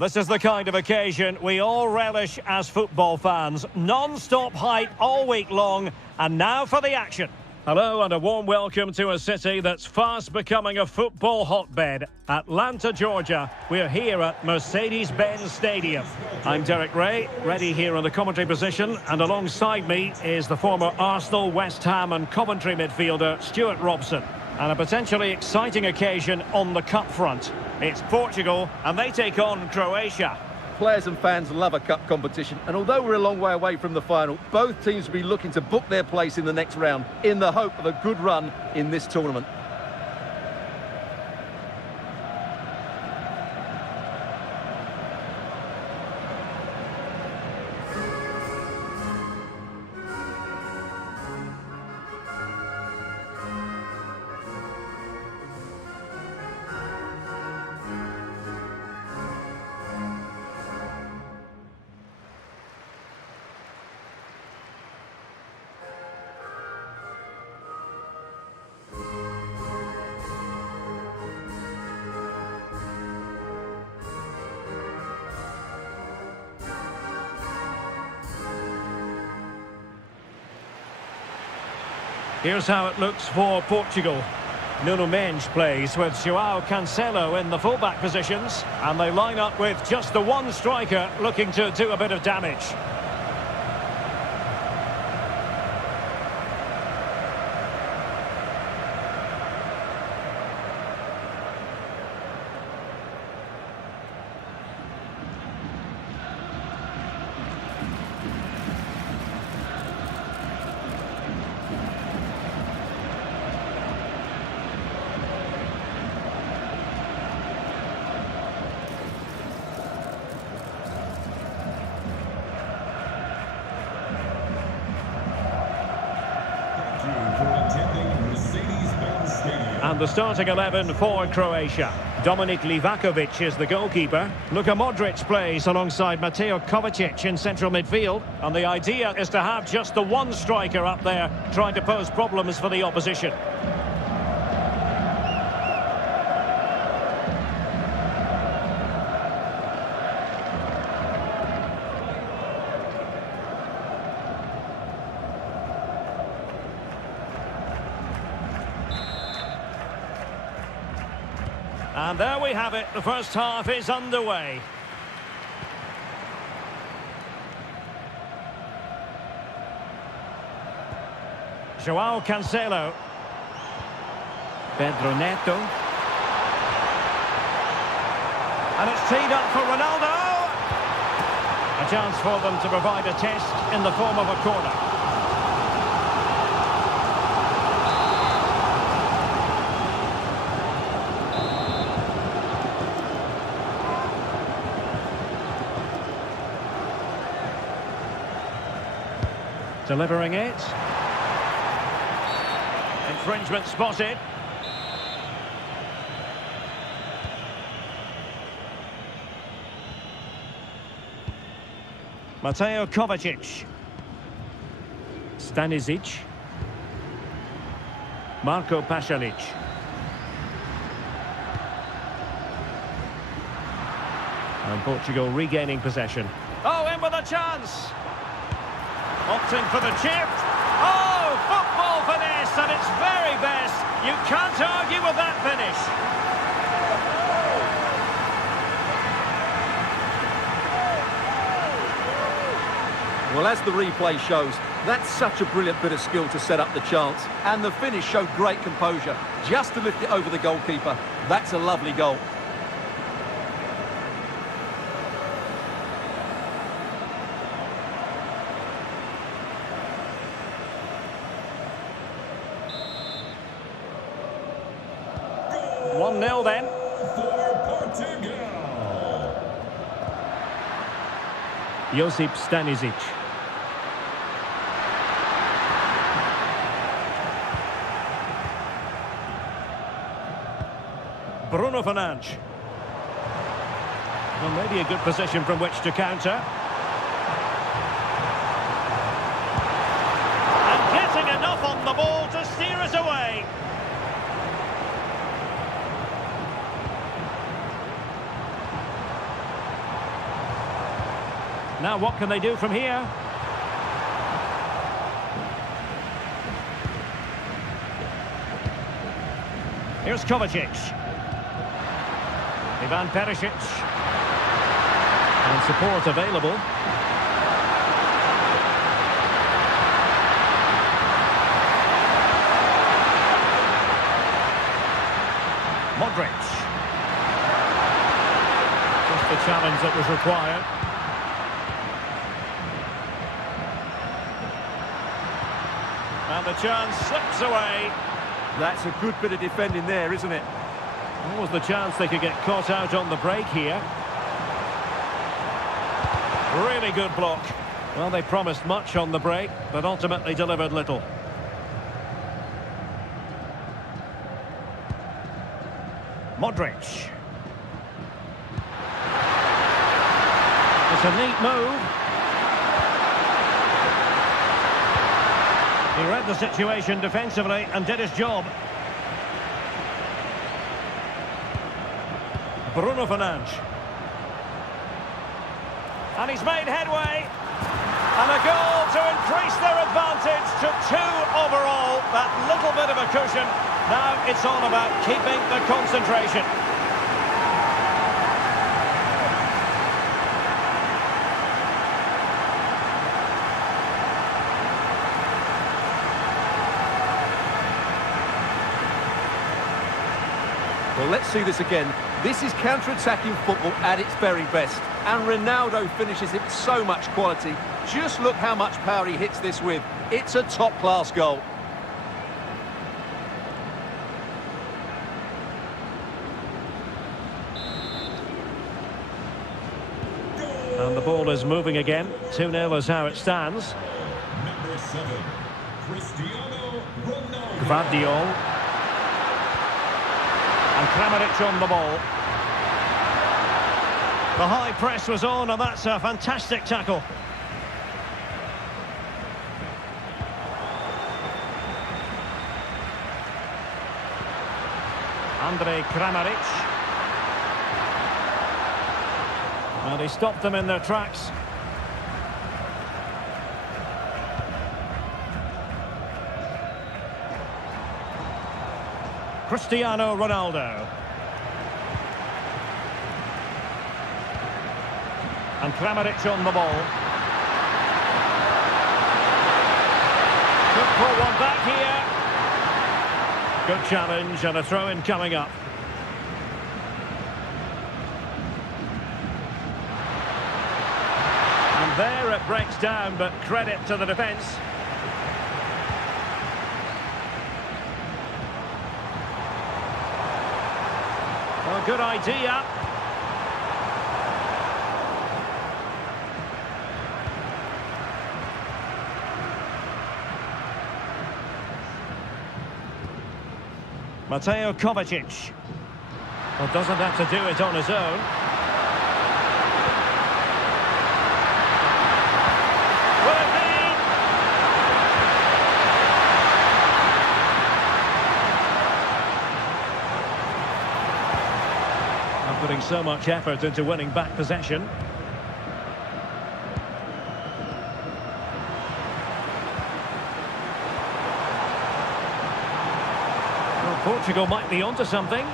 This is the kind of occasion we all relish as football fans. Non-stop hype all week long, and now for the action. Hello and a warm welcome to a city that's fast becoming a football hotbed. Atlanta, Georgia. We're here at Mercedes-Benz Stadium. I'm Derek Ray, ready here in the commentary position, and alongside me is the former Arsenal, West Ham and Coventry midfielder Stuart Robson. And a potentially exciting occasion on the cup front. It's Portugal, and they take on Croatia. Players and fans love a cup competition, and although we're a long way away from the final, both teams will be looking to book their place in the next round in the hope of a good run in this tournament. Here's how it looks for Portugal. Nuno Mendes plays with João Cancelo in the fullback positions, and they line up with just the one striker looking to do a bit of damage. And the starting 11 for Croatia. Dominik Livakovic is the goalkeeper. Luka Modric plays alongside Mateo Kovacic in central midfield. And the idea is to have just the one striker up there trying to pose problems for the opposition. And there we have it, the first half is underway. João Cancelo. Pedro Neto. And it's teed up for Ronaldo. A chance for them to provide a test in the form of a corner. Delivering it. Infringement spotted. Mateo Kovacic. Stanisic. Marko Pasalic. And Portugal regaining possession. Oh, in with a chance! Opting for the chip. Oh, football finesse at its very best. You can't argue with that finish. Well, as the replay shows, that's such a brilliant bit of skill to set up the chance. And the finish showed great composure. Just to lift it over the goalkeeper. That's a lovely goal. Nil then. For Portugal. Josip Stanisic. Bruno Fernandes. Well, maybe a good position from which to counter. And getting enough on the ball to steer it away. Now what can they do from here? Here's Kovacic. Ivan Perisic. And support available. Modric. Just the challenge that was required. And the chance slips away. That's a good bit of defending there, isn't it? What was the chance they could get caught out on the break here? Really good block. Well, they promised much on the break, but ultimately delivered little. Modric. It's a neat move. He read the situation defensively and did his job. Bruno Fernandes. And he's made headway. And a goal to increase their advantage to 2 overall. That little bit of a cushion. Now it's all about keeping the concentration. Well, let's see this again. This is counter-attacking football at its very best. And Ronaldo finishes it with so much quality. Just look how much power he hits this with. It's a top-class goal. And the ball is moving again. 2-0 is how it stands. Number 7, Cristiano Ronaldo. Gvardiol. And Kramaric on the ball. The high press was on, and that's a fantastic tackle. Andre Kramaric. And he stopped them in their tracks. Cristiano Ronaldo. And Kramaric on the ball. Could pull one back here. Good challenge and a throw-in coming up. And there it breaks down, but credit to the defence. Well, good idea. Mateo Kovacic. Well, doesn't have to do it on his own. Will it be? I'm putting so much effort into winning back possession. Portugal might be onto something.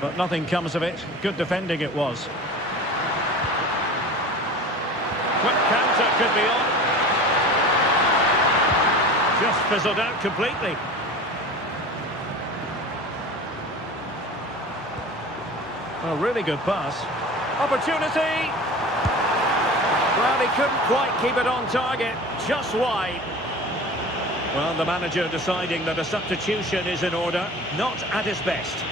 But nothing comes of it. Good defending it was. Quick counter could be on. Just fizzled out completely. A really good pass. Opportunity! Well, he couldn't quite keep it on target. Just wide. Well, the manager deciding that a substitution is in order, not at his best.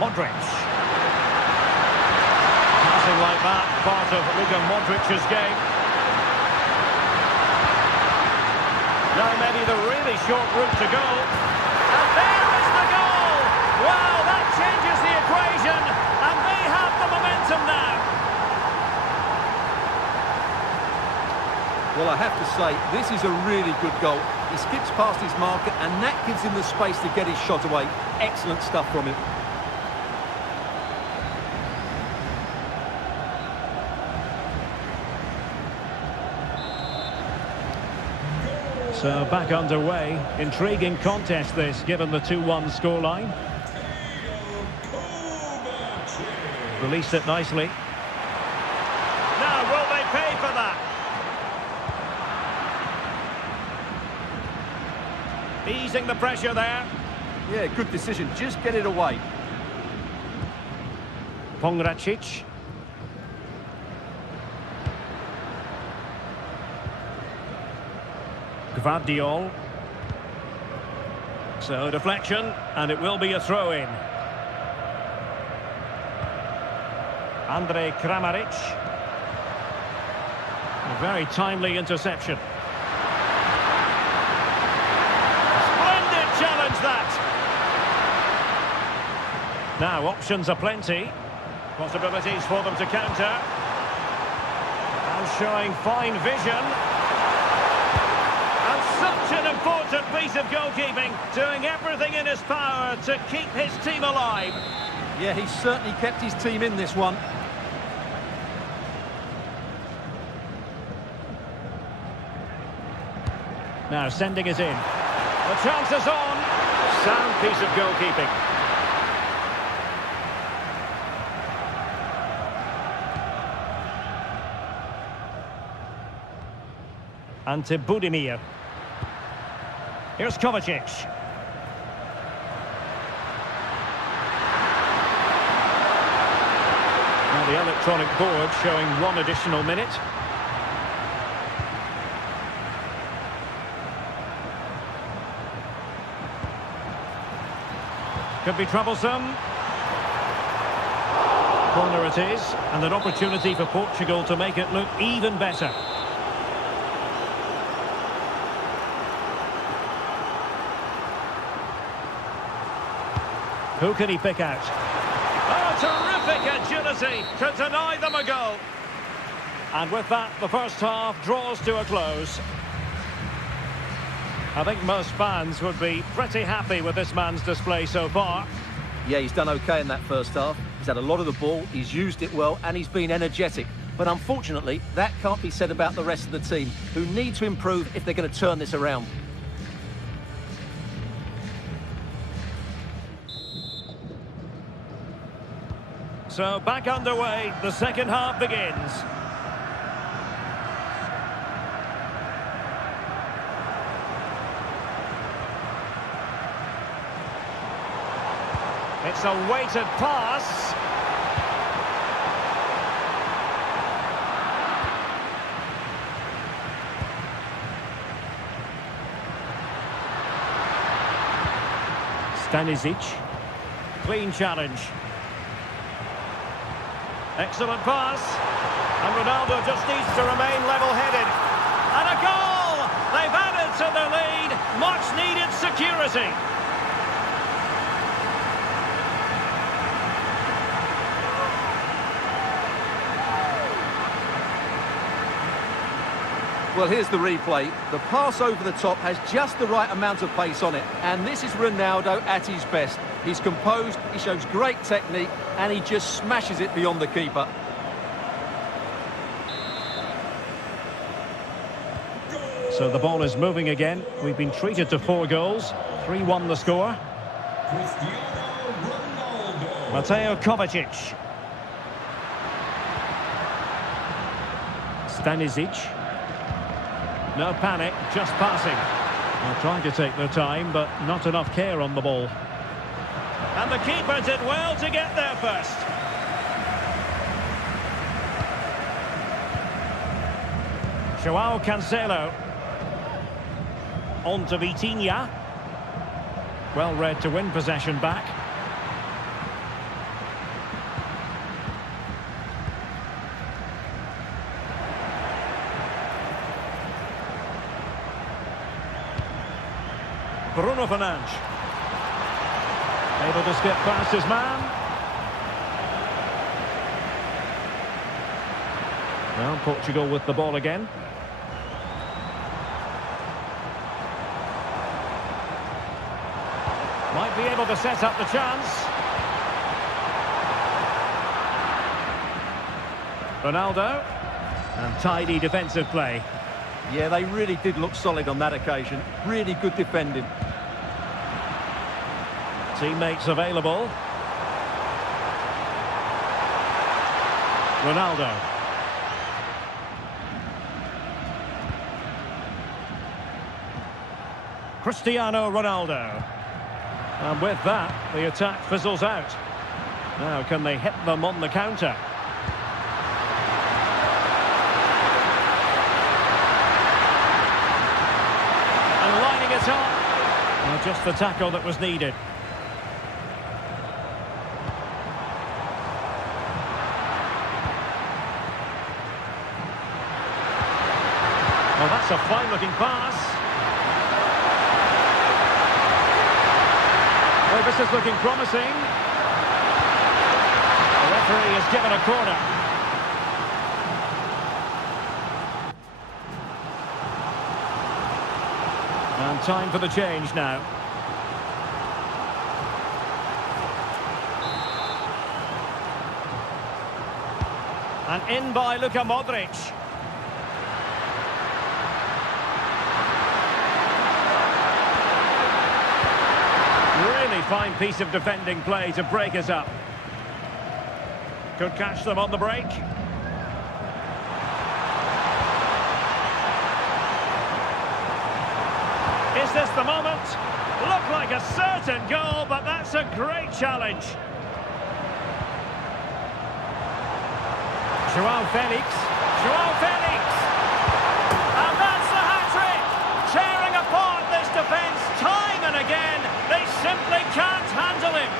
Modric. Passing like that, part of Luka Modric's game. Now maybe the really short route to go. And there is the goal! Well, that changes the equation, and they have the momentum. I have to say, this is a really good goal. He skips past his marker, and that gives him the space to get his shot away. Excellent stuff from him. So back underway. Intriguing contest this, given the 2-1 scoreline. Released it nicely. Now, will they pay for that? Easing the pressure there. Yeah, good decision. Just get it away. Pongracic. Gvardiol. So deflection, and it will be a throw-in. Andre Kramaric. A very timely interception. Splendid challenge, that. Now, options are plenty. Possibilities for them to counter. And showing fine vision. Such an important piece of goalkeeping, doing everything in his power to keep his team alive. Yeah, he's certainly kept his team in this one. Now sending it in. The chance is on. Sound piece of goalkeeping. Ante Budimir. Here's Kovacic. Now the electronic board showing 1 additional minute. Could be troublesome. Corner it is, and an opportunity for Portugal to make it look even better. Who can he pick out? Oh, terrific agility to deny them a goal. And with that, the first half draws to a close. I think most fans would be pretty happy with this man's display so far. Yeah, he's done okay in that first half. He's had a lot of the ball, he's used it well, and he's been energetic. But unfortunately, that can't be said about the rest of the team, who need to improve if they're going to turn this around. So back underway, the second half begins. It's a weighted pass. Stanisic. Clean challenge. Excellent pass. And Ronaldo just needs to remain level-headed. And a goal! They've added to their lead. Much-needed security. Well, here's the replay. The pass over the top has just the right amount of pace on it. And this is Ronaldo at his best. He's composed, he shows great technique, and he just smashes it beyond the keeper. So the ball is moving again. We've been treated to 4 goals. 3-1 the score. Mateo Kovacic. Stanisic. No panic, just passing. They're trying to take their time, but not enough care on the ball. And the keeper did well to get there first. Joao Cancelo. On to Vitinha. Well read to win possession back. Bruno Fernandes. Able to skip past his man. Well, Portugal with the ball again. Might be able to set up the chance. Ronaldo. And tidy defensive play. Yeah, they really did look solid on that occasion. Really good defending. Teammates available. Ronaldo. Cristiano Ronaldo. And with that, the attack fizzles out. Now, can they hit them on the counter? And lining it up. Well, just the tackle that was needed. Well, that's a fine-looking pass. Well, this is looking promising. The referee has given a corner. And time for the change now. And in by Luka Modric. Really fine piece of defending play to break us up. Could catch them on the break. Is this the moment? Looked like a certain goal, but that's a great challenge. João Felix. João Felix! And that's the hat-trick! Tearing apart this defence time and again. They simply can't handle him.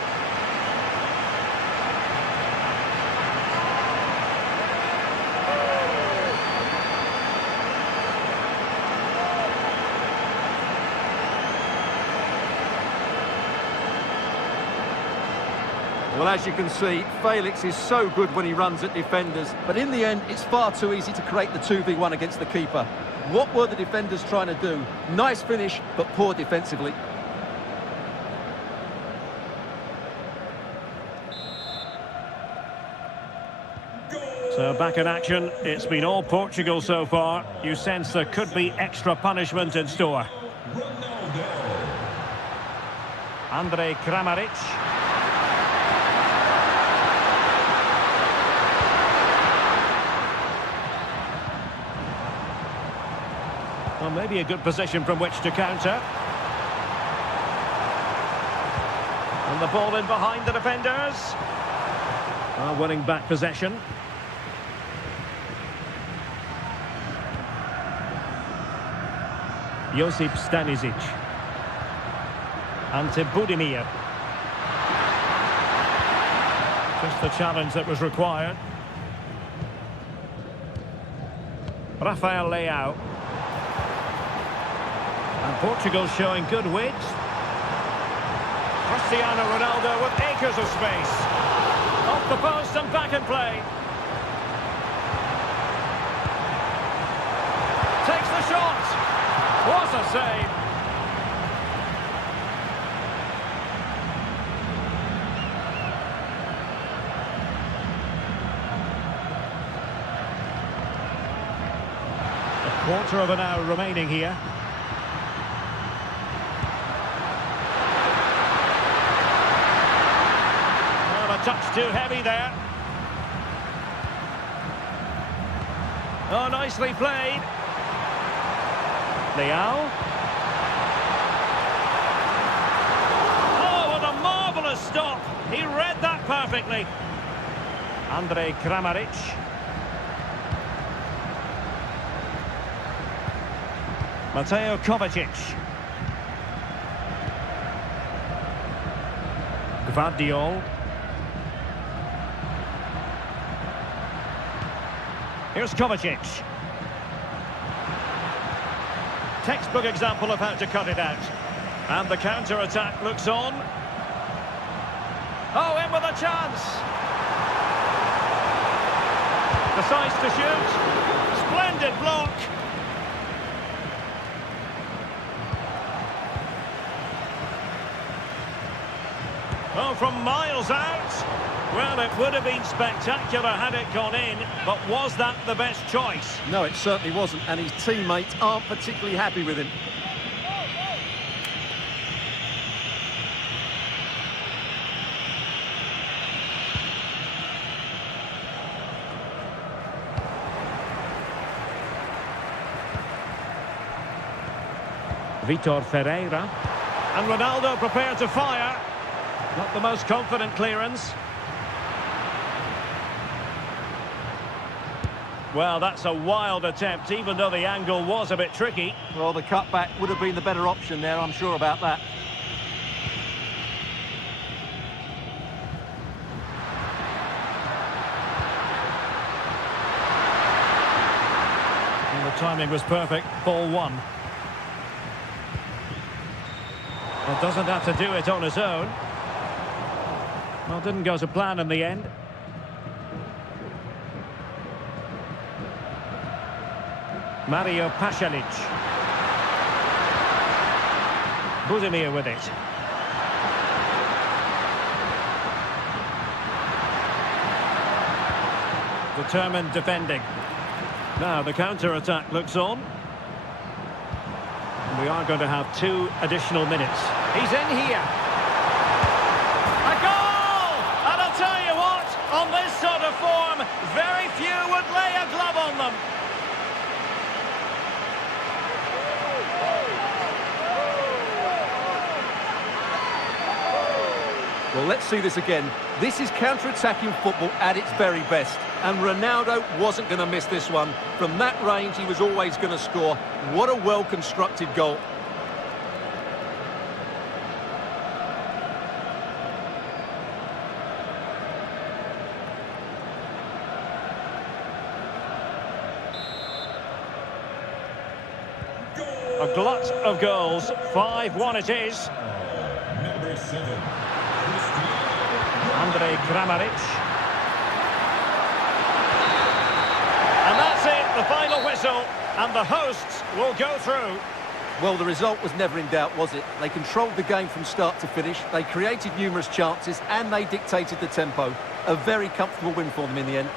Well, as you can see, Felix is so good when he runs at defenders, but in the end, it's far too easy to create the 2v1 against the keeper. What were the defenders trying to do? Nice finish, but poor defensively. So back in action, it's been all Portugal so far. You sense there could be extra punishment in store. Ronaldo. Andrej Kramaric. Well, maybe a good position from which to counter. And the ball in behind the defenders. Winning back possession. Josip Stanisic. Ante Budimir. Just the challenge that was required. Rafael Leao. And Portugal showing good width. Cristiano Ronaldo with acres of space. Off the post and back in play. Takes the shot. What a save. A quarter of an hour remaining here. Touch too heavy there. Oh, nicely played. Leao. Oh, what a marvellous stop. He read that perfectly. Andrej Kramaric. Mateo Kovacic. Gvardiol. Here's Kovacic. Textbook example of how to cut it out. And the counter-attack looks on. Oh, in with a chance. Decides to shoot. Splendid block. go from miles out. Well, it would have been spectacular had it gone in, but was that the best choice? No, it certainly wasn't, and his teammates aren't particularly happy with him. Vitor Ferreira. And Ronaldo prepared to fire. Not the most confident clearance. Well, that's a wild attempt, even though the angle was a bit tricky. Well, the cutback would have been the better option there, I'm sure about that. And the timing was perfect. Ball one. Well, doesn't have to do it on his own. Well, didn't go to plan in the end. Mario Pasalic. Budimir with it. Determined defending. Now the counter-attack looks on. We are going to have 2 additional minutes. He's in here. A goal! And I'll tell you what, on this sort of form, very few would lay a glove on them. Well, let's see this again. This is counter-attacking football at its very best. And Ronaldo wasn't going to miss this one. From that range, he was always going to score. What a well-constructed goal. A glut of goals. 5-1 it is. Number 7. Andrej Kramaric. And that's it, the final whistle. And the hosts will go through. Well, the result was never in doubt, was it? They controlled the game from start to finish. They created numerous chances and they dictated the tempo. A very comfortable win for them in the end.